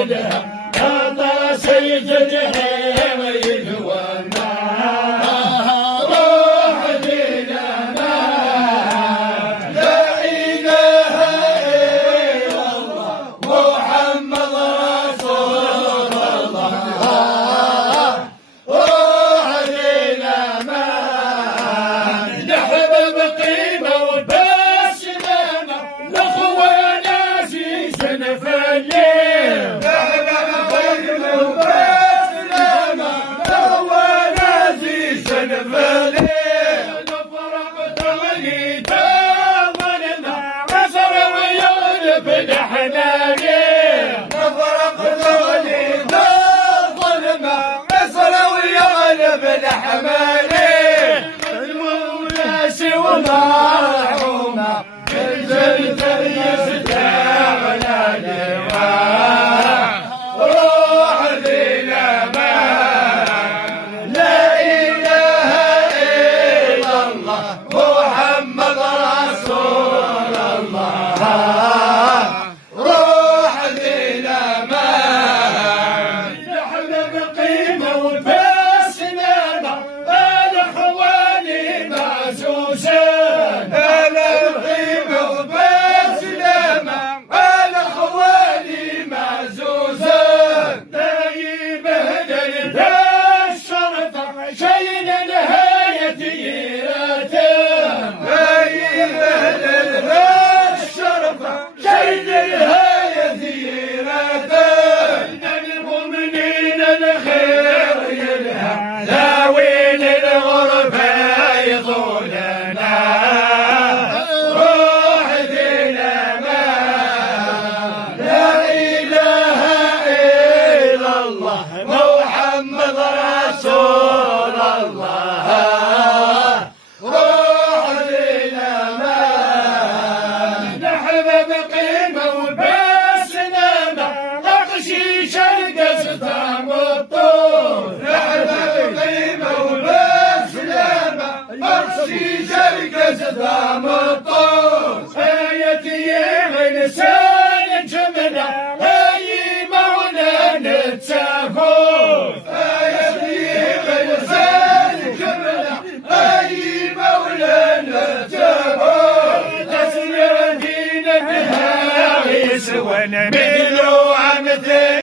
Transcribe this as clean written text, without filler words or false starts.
يدها عطا سيد الجحيم يجوانا روح ديننا لا إله إلا الله محمد رسول الله روح ديننا نحبب قيمة وبسلامة لأخوان عزيز في الليل نحبب قيمة وبسلامة لأخوان عزيز في الليل نفرق تغليد ظلمة عصر ويغلب الحنانير نفرق تغليد ظلمة عصر ويغلب الحمانير المولى سوى مرحومة انزل يستغنى دماء روح ذينا ما لا إله إلا الله محمد رسول الله روح ذينا ما نحن بقيمة وبسلامة الأخواني معزوزين القيمة وبسلامة الأخواني معزوزين دايم هدل الشرطة شيء نهاية يراتين دايم هدل الشرطة شيء نهاية يراتين المؤمنين الخير يلها لاوين الغربة يطولنا روح دينا ما لا إله إلا الله محمد رسول الله روح دينا ما نحبب قيمة وبسلامة نقشيش القصدام الطول نحبب قيمة وبسلامة نقشيش القصدام الطول آية يا إنسان جملة أي مولانا